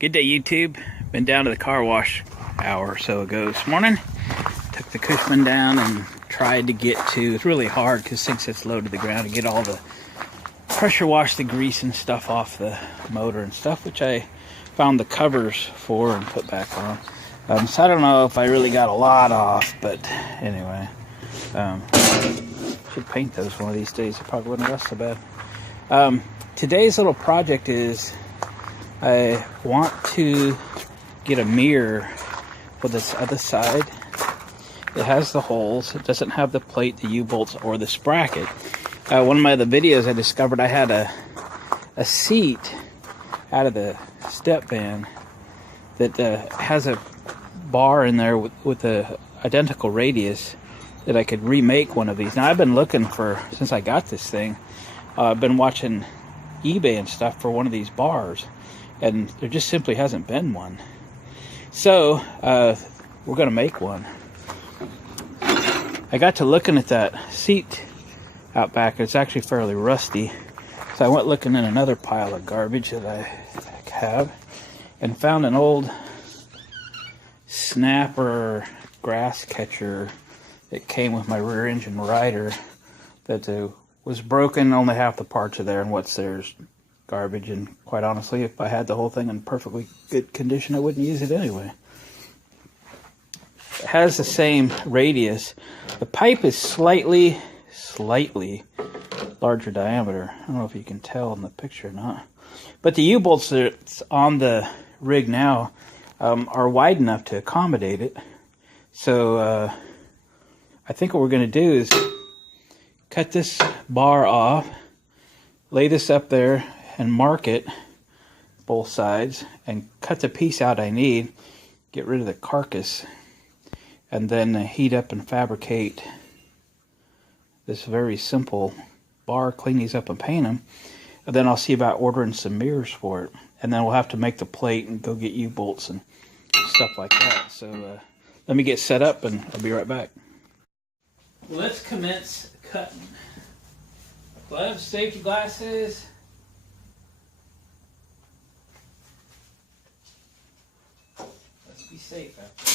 Good day, YouTube. Been down to the car wash an hour or so ago this morning. Took the Cushman down and tried to get to, it's really hard because things gets low to the ground, to get all the pressure wash, the grease and stuff off the motor and stuff, which I found the covers for and put back on. So I don't know if I really got a lot off, but anyway. Should paint those one of these days. It probably wouldn't rust so bad. Today's little project is I want to get a mirror for this other side. It has the holes. It doesn't have the plate, the U-bolts, or the sprocket. One of my other videos, I discovered I had a seat out of the step van that has a bar in there with the identical radius that I could remake one of these. Now, I've been looking for, since I got this thing, I've been watching eBay and stuff for one of these bars, and there just simply hasn't been one. So we're gonna make one. I got to looking at that seat out back. It's actually fairly rusty, so I went looking in another pile of garbage that I have and found an old snapper grass catcher that came with my rear engine rider that was broken. Only half the parts are there, and what's there is garbage. And quite honestly, if I had the whole thing in perfectly good condition, I wouldn't use it anyway. It has the same radius. The pipe is slightly larger diameter. I don't know if you can tell in the picture or not, but the U-bolts that's on the rig now are wide enough to accommodate it. So I think what we're going to do is cut this bar off, lay this up there, and mark it both sides, and cut the piece out I need, get rid of the carcass, and then heat up and fabricate this very simple bar, clean these up and paint them, and then I'll see about ordering some mirrors for it, and then we'll have to make the plate and go get U-bolts and stuff like that. So let me get set up and I'll be right back. Let's commence cutting. Gloves, safety glasses. Let's be safe out there.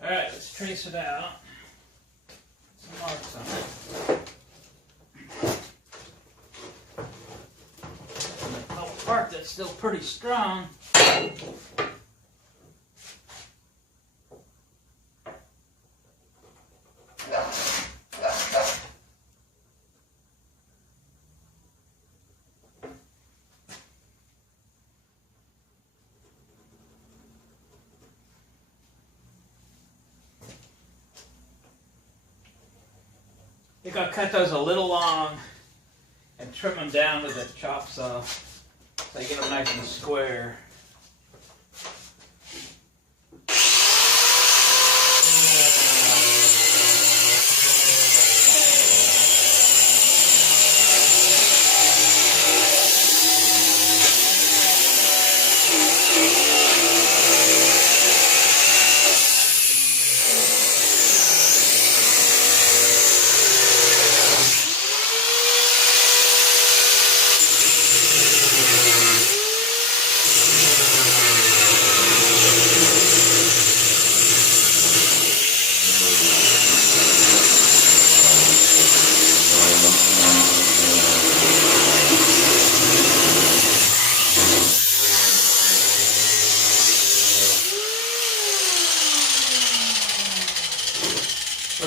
Alright, let's trace it out. Some marks on it. And the top part that's still pretty strong. I think I'll cut those a little long and trim them down to the chop saw so I get them nice and square.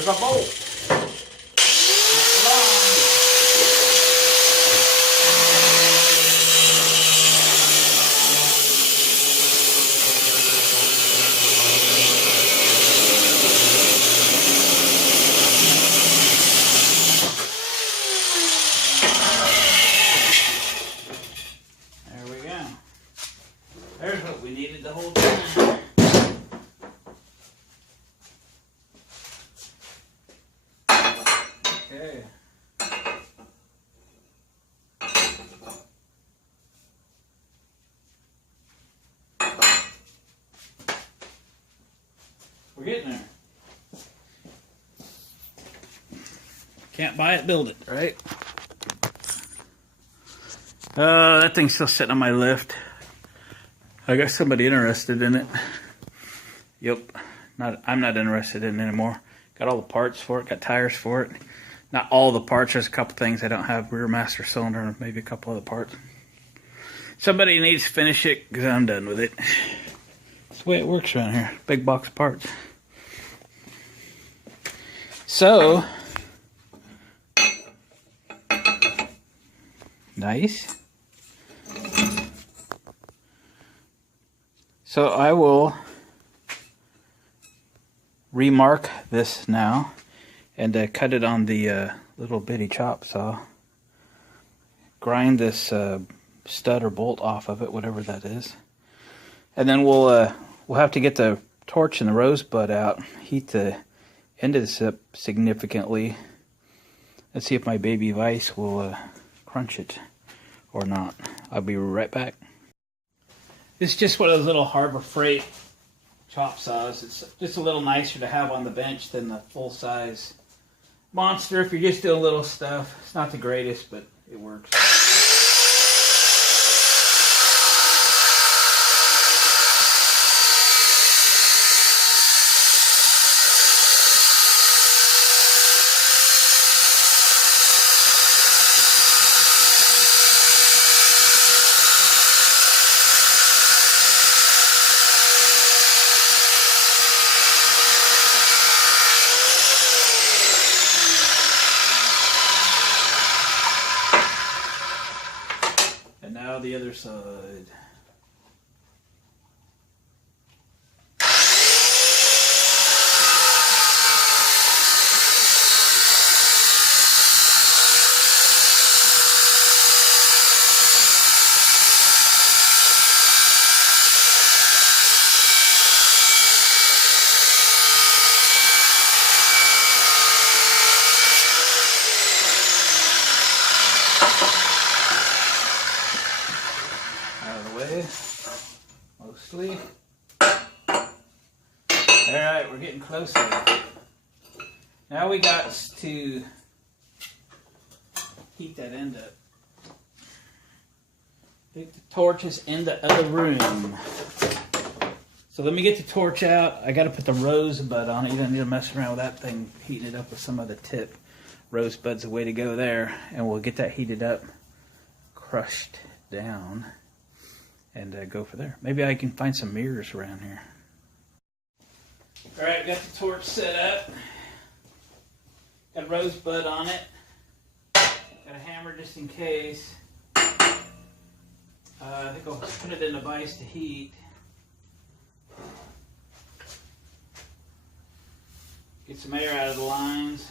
There's a bolt. There we go. There's what we needed the whole time. Okay. We're getting there. Can't buy it, build it, right? That thing's still sitting on my lift. I got somebody interested in it. Yep. I'm not interested in it anymore. Got all the parts for it, got tires for it. Not all the parts, there's a couple things I don't have. Rear master cylinder and maybe a couple other parts. Somebody needs to finish it because I'm done with it. That's the way it works around here. Big box of parts. So, nice. So I will remark this now and cut it on the little bitty chop saw. Grind this stud or bolt off of it, whatever that is, and then we'll have to get the torch and the rosebud out, heat the end of this up significantly, and see if my baby vise will crunch it or not. I'll be right back. This is just one of those little Harbor Freight chop saws. It's just a little nicer to have on the bench than the full-size monster if you're just doing little stuff. It's not the greatest, but it works. Now the other side. Mostly. Alright, we're getting closer. Now we got to heat that end up. I think the torch is in the other room. So let me get the torch out. I got to put the rosebud on it. You don't need to mess around with that thing, heating it up with some other tip. Rosebud's the way to go there. And we'll get that heated up, crushed down, and go for there. Maybe I can find some mirrors around here. Alright, got the torch set up. Got rosebud on it. Got a hammer just in case. I think I'll put it in a vise to heat. Get some air out of the lines.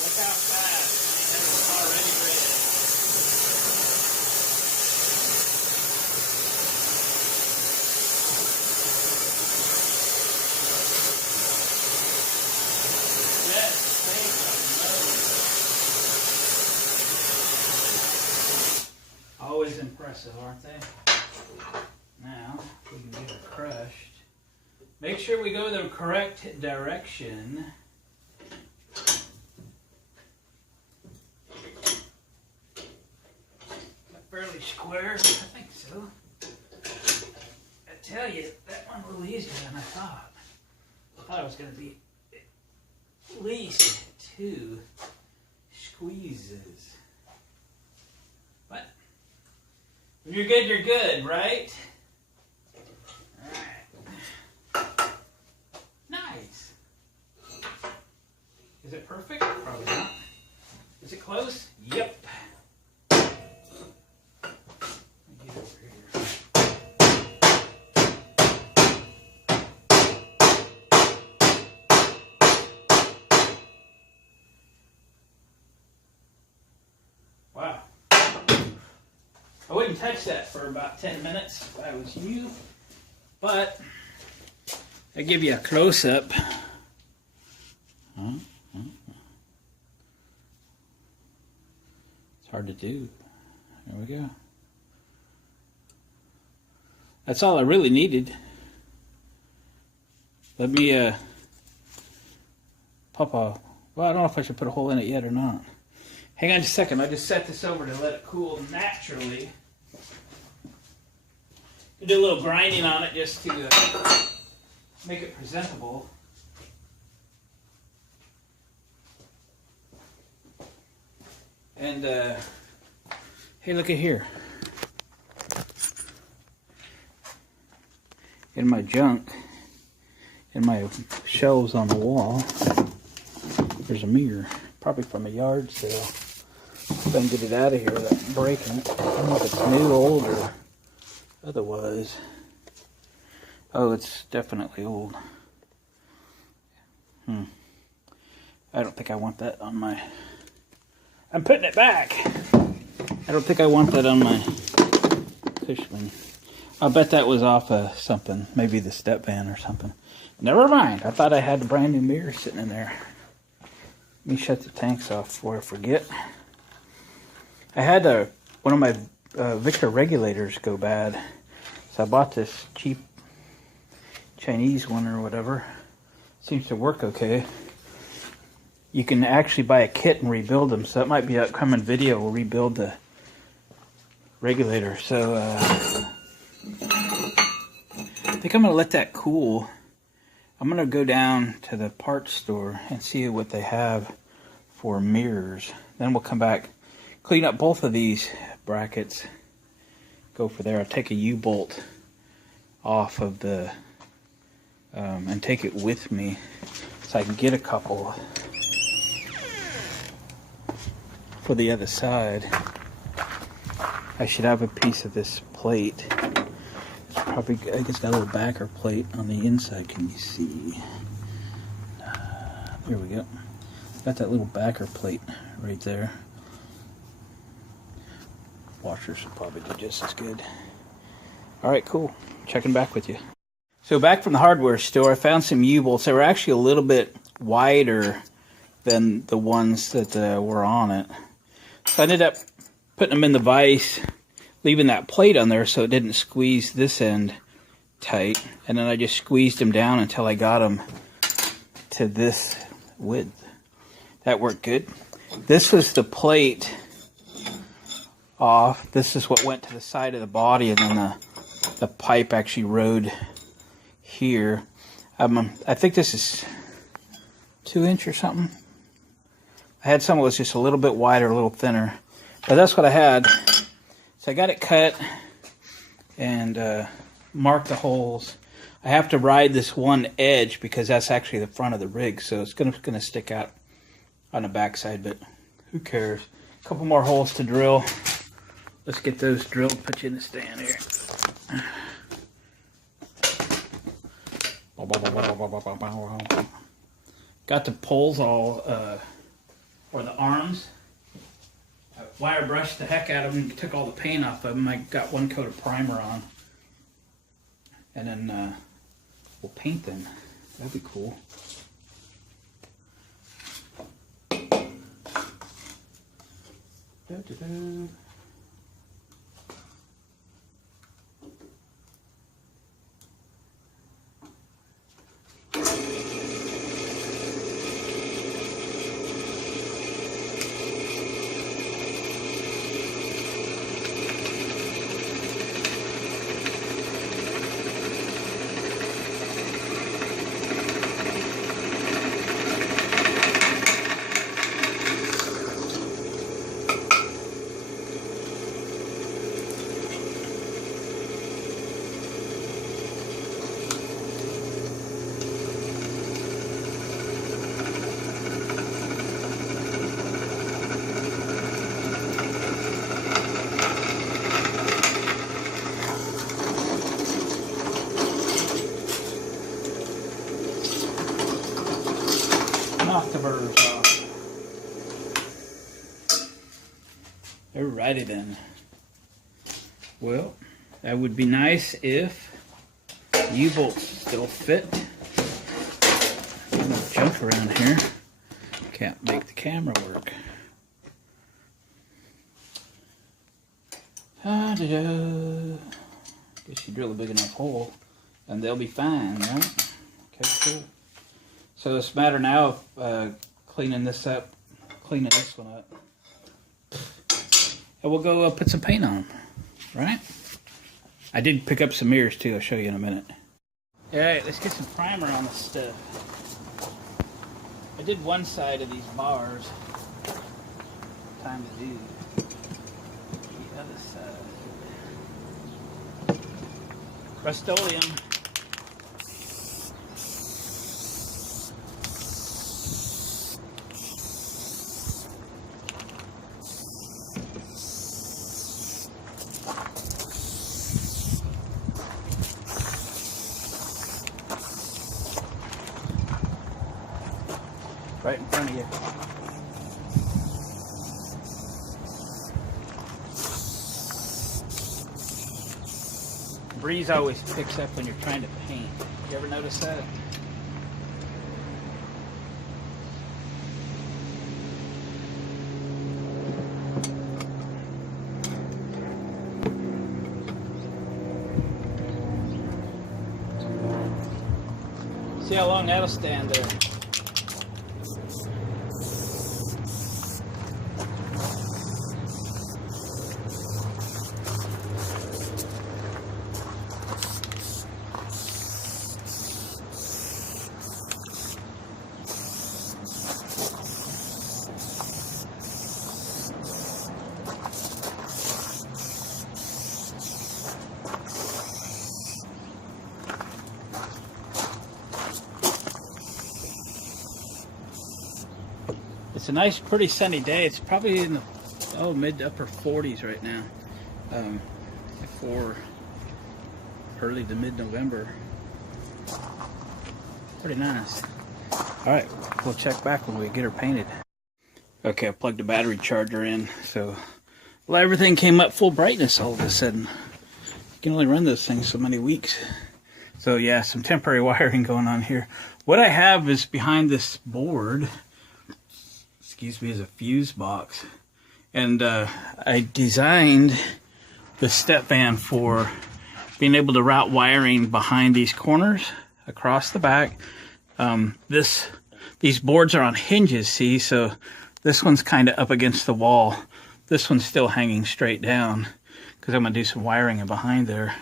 Look how fast, man, it's already red. Yes, thank you. Always impressive, aren't they? Now, we can get her crushed. Make sure we go the correct direction. Fairly square, I think so. Got tell you, that one a little easier than I thought. I thought it was going to be at least 2 squeezes. But when you're good, right? Alright. Nice. Is it perfect? Probably not. Is it close? Yep. Wow. I wouldn't touch that for about 10 minutes if I was you, but I give you a close-up. It's hard to do. There we go. That's all I really needed. Let me pop a... Well, I don't know if I should put a hole in it yet or not. Hang on just a second. I just set this over to let it cool naturally. Do a little grinding on it just to make it presentable. And hey, look at here. In my junk, in my shelves on the wall, there's a mirror, probably from a yard sale. If I can get it out of here without breaking it. I don't know if it's new, old, or otherwise. Oh, it's definitely old. I don't think I want that on my... I'm putting it back. I don't think I want that on my Cushman. I'll bet that was off of something. Maybe the step van or something. Never mind. I thought I had a brand new mirror sitting in there. Let me shut the tanks off before I forget. I had one of my Victor regulators go bad. So I bought this cheap Chinese one or whatever. Seems to work okay. You can actually buy a kit and rebuild them. So that might be an upcoming video. We'll rebuild the regulator. So I think I'm going to let that cool. I'm going to go down to the parts store and see what they have for mirrors. Then we'll come back, clean up both of these brackets, go for there. I'll take a U-bolt off of the, and take it with me so I can get a couple for the other side. I should have a piece of this plate. It's probably, I guess, got a little backer plate on the inside. Can you see? There we go. Got that little backer plate right there. Washers will probably do just as good. Alright, cool. Checking back with you. So back from the hardware store, I found some U-bolts. They were actually a little bit wider than the ones that were on it. So I ended up putting them in the vise, leaving that plate on there so it didn't squeeze this end tight. And then I just squeezed them down until I got them to this width. That worked good. This was the plate off. This is what went to the side of the body, and then the pipe actually rode here. I think this is 2-inch or something. I had some that was just a little bit wider, a little thinner, but that's what I had. So I got it cut and marked the holes. I have to ride this one edge because that's actually the front of the rig, so it's gonna stick out on the backside, but who cares? A couple more holes to drill. Let's get those drilled, put you in the stand here. Got the poles all, or the arms. I wire brushed the heck out of them, took all the paint off of them. I got one coat of primer on. And then we'll paint them. That'd be cool. Da-da-da. Alrighty then. Well, that would be nice if U-bolts still fit. I'm gonna jump around here. Can't make the camera work. Guess you drill a big enough hole and they'll be fine, right? Okay, cool. So it's a matter now of cleaning this up, cleaning this one up. And we'll go put some paint on them, right? I did pick up some mirrors too, I'll show you in a minute. Alright, let's get some primer on this stuff. I did one side of these bars. Time to do the other side. Rust-Oleum. Right in front of you. Breeze always picks up when you're trying to paint. You ever notice that? See how long that'll stand there. It's a nice, pretty sunny day. It's probably in the mid to upper 40s right now, for early to mid-November. Pretty nice. All right, we'll check back when we get her painted. Okay, I plugged the battery charger in, so well, everything came up full brightness all of a sudden. You can only run those things so many weeks. So yeah, some temporary wiring going on here. What I have is behind this board, excuse me, is a fuse box. And I designed the step van for being able to route wiring behind these corners across the back. These boards are on hinges, see, so this one's kind of up against the wall. This one's still hanging straight down because I'm going to do some wiring in behind there.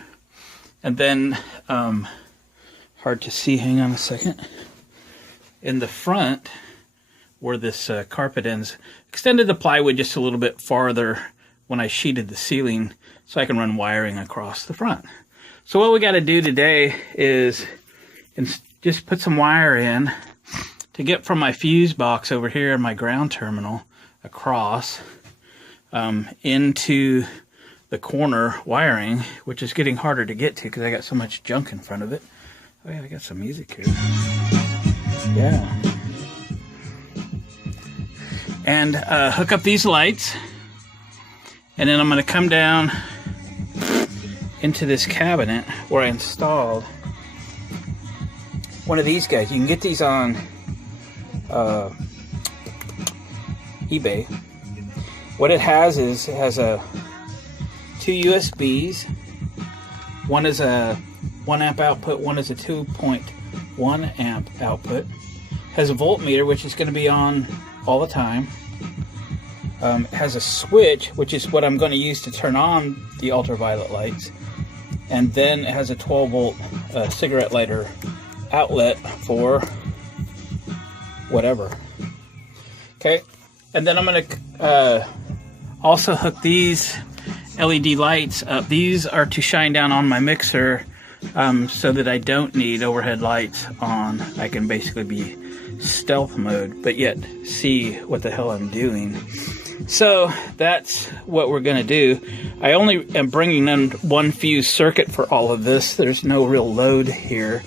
And then, hard to see, hang on a second. In the front, where this carpet ends, extended the plywood just a little bit farther when I sheeted the ceiling so I can run wiring across the front. So what we got to do today is just put some wire in to get from my fuse box over here in my ground terminal across into the corner wiring, which is getting harder to get to because I got so much junk in front of it. Oh yeah, I got some music here. Yeah. And hook up these lights, and then I'm going to come down into this cabinet where I installed one of these guys. You can get these on eBay. What it has is it has two USBs. One is a 1 amp output, one is a 2.1 amp output. Has a voltmeter, which is going to be on all the time. It has a switch, which is what I'm going to use to turn on the ultraviolet lights, and then it has a 12 volt cigarette lighter outlet for whatever. Okay, and then I'm going to also hook these LED lights up. These are to shine down on my mixer so that I don't need overhead lights on. I can basically be stealth mode, but yet see what the hell I'm doing. So that's what we're going to do. I only am bringing in one fuse circuit for all of this. There's no real load here.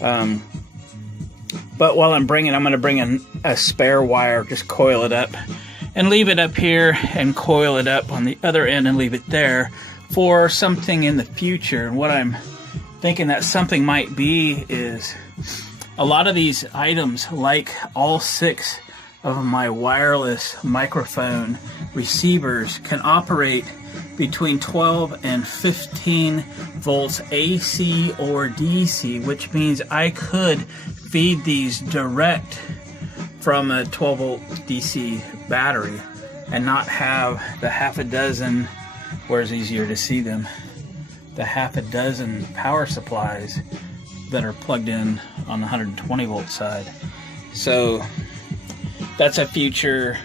But while I'm going to bring in a spare wire, just coil it up. and leave it up here and coil it up on the other end and leave it there for something in the future. And what I'm thinking that something might be is a lot of these items, like all 6 of my wireless microphone receivers, can operate between 12 and 15 volts AC or DC, which means I could feed these direct from a 12 volt DC battery and not have the half a dozen, where it's easier to see them, the half a dozen power supplies that are plugged in on the 120 volt side. So that's a future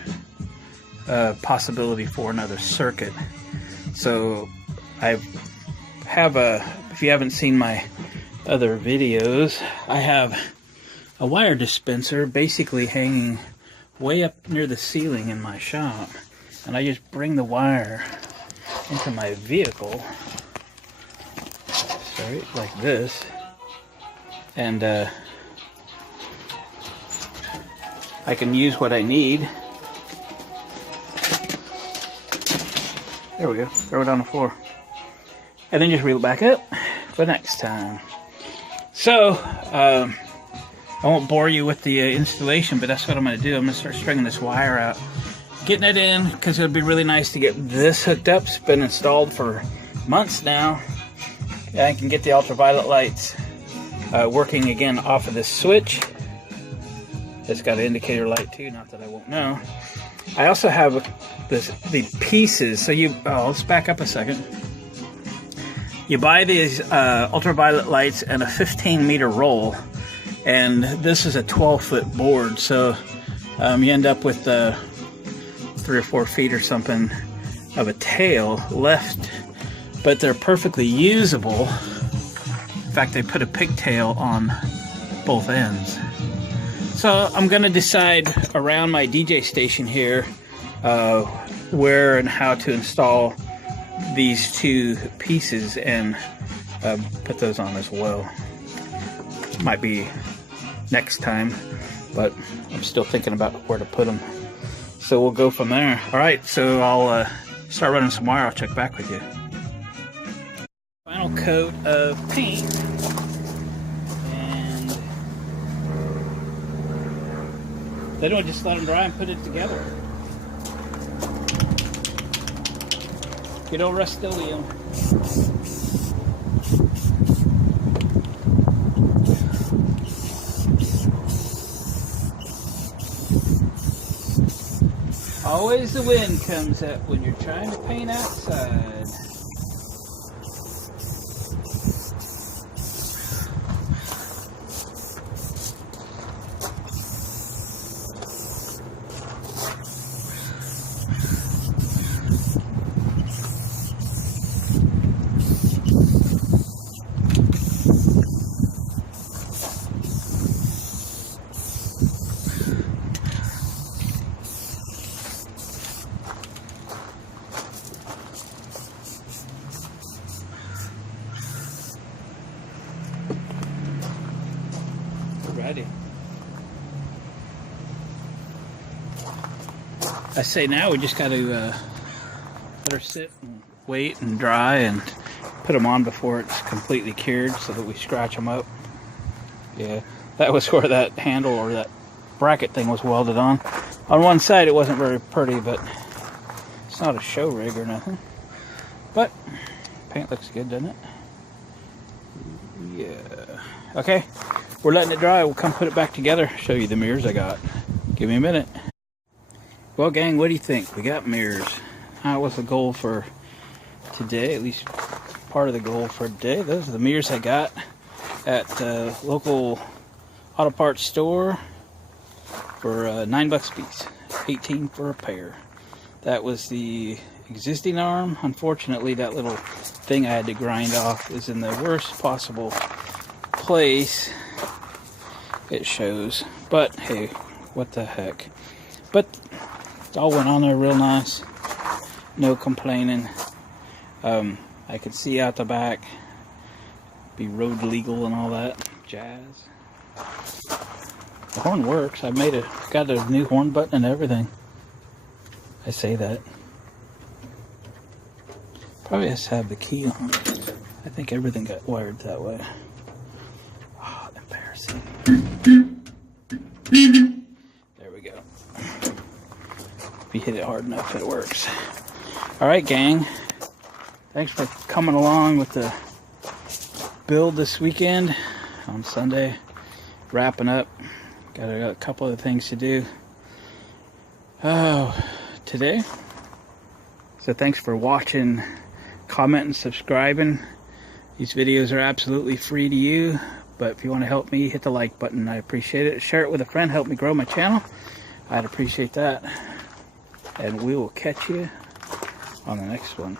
possibility for another circuit. So I have if you haven't seen my other videos, I have a wire dispenser basically hanging way up near the ceiling in my shop, and I just bring the wire into my vehicle, sorry, like this, and I can use what I need. There we go, throw it on the floor, and then just reel it back up for next time. So I won't bore you with the installation, but that's what I'm going to do. I'm going to start stringing this wire out, getting it in, because it would be really nice to get this hooked up. It's been installed for months now. I can get the ultraviolet lights working again off of this switch. It's got an indicator light too, not that I won't know. I also have the pieces. So let's back up a second. You buy these ultraviolet lights and a 15-meter roll, and this is a 12-foot board, so you end up with 3 or 4 feet or something of a tail left, but they're perfectly usable. In fact, they put a pigtail on both ends. So I'm going to decide around my DJ station here where and how to install these 2 pieces and put those on as well. Might be next time, but I'm still thinking about where to put them. So we'll go from there. Alright, so I'll start running some wire. I'll check back with you. Final coat of paint. And then we'll just let them dry and put it together. Good old Rust-Oleum. Always the wind comes up when you're trying to paint outside. Ready. I say now we just got to let her sit and wait and dry and put them on before it's completely cured so that we scratch them up. Yeah, that was where that handle or that bracket thing was welded on. On one side it wasn't very pretty, but it's not a show rig or nothing. But paint looks good, doesn't it? Yeah. Okay. We're letting it dry. We'll come put it back together, show you the mirrors I got. Give me a minute. Well, gang, what do you think? We got mirrors. That was the goal for today, at least part of the goal for today. Those are the mirrors I got at the local auto parts store for $9 a piece, 18 for a pair. That was the existing arm. Unfortunately, that little thing I had to grind off is in the worst possible place. It shows, but hey, what the heck. But it all went on there real nice, no complaining. I could see out the back, be road legal and all that jazz. The horn works. I got a new horn button and everything. I say that. Probably has to have the key on. I think everything got wired that way. Oh, embarrassing. There we go. If you hit it hard enough, it works. Alright, gang. Thanks for coming along with the build this weekend on Sunday. Wrapping up. Got a couple of things to do today. So thanks for watching, commenting, subscribing. These videos are absolutely free to you, but if you want to help me, hit the like button. I appreciate it. Share it with a friend. Help me grow my channel. I'd appreciate that. And we will catch you on the next one.